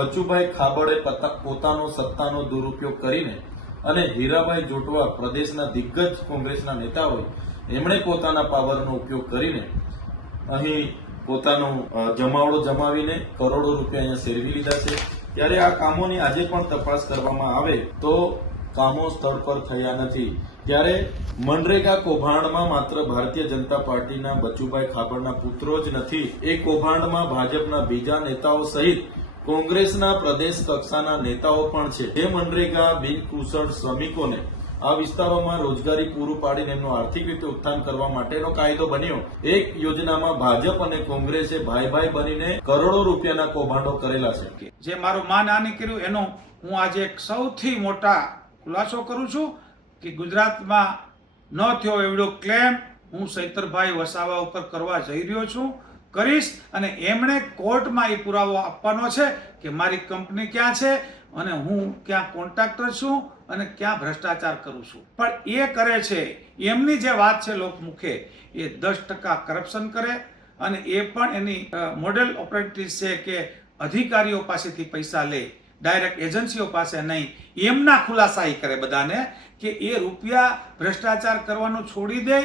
બચુભાઈ ખાબડે પોતાનો સત્તાનો દુરુપયોગ કરીને અને હીરાભાઈ જોટવા પ્રદેશના દિગ્ગજ કોંગ્રેસના નેતા હોય એમણે પોતાના પાવરનો ઉપયોગ કરીને અહીં પોતાનો જમાવડો જમાવીને કરોડો રૂપિયા અહીંયા સેરવી લીધા છે। ત્યારે આ કામોની આજે પણ તપાસ કરવામાં આવે તો કામો સ્થળ પર થયા નથી। ત્યારે મનરેગા કૌભાંડમાં માત્ર ભારતીય જનતા પાર્ટીના બચુભાઈ ખાબડના પુત્રો જ નથી, એ કૌભાંડમાં ભાજપના બીજા નેતાઓ સહિત કોંગ્રેસના પ્રદેશ કક્ષાના નેતાઓ પણ છે, જે મનરેગા બિનકુશળ શ્રમિકોને આ વિસ્તારોમાં રોજગારી પૂરું પાડીને એમનું આર્થિક રીતે ઉત્થાન કરવા માટેનો કાયદો બન્યો। એક યોજનામાં ભાજપ અને કોંગ્રેસે ભાઈ બનીને કરોડો રૂપિયાના કૌભાંડો કરેલા છે। જે મારું માનહાનિ કર્યું એનો હું આજે એક સૌથી મોટા ખુલાસો કરું છું કે ગુજરાતમાં ન થયો એવડો ક્લેમ હું સૈતરભાઈ વસાવા ઉપર કરવા જઈ રહ્યો છું, કરીશ, અને એમણે કોર્ટમાં એ પુરાવો આપવાનો છે કે મારી કંપની ક્યાં છે અને હું ક્યાં કોન્ટ્રાક્ટર છું અને ક્યાં ભ્રષ્ટાચાર કરું છું। પણ એ કરે છે, એમની જે વાત છે લોકમુખે, એ 10% કરપ્શન કરે અને એ પણ એની મોડેલ ઓપરેટિવ છે કે અધિકારીઓ પાસેથી પૈસા લે, ડાયરેક્ટ એજન્સીઓ પાસે નહીં। એમના ખુલાસા કરે બધાને કે એ રૂપિયા ભ્રષ્ટાચાર કરવાનું છોડી દે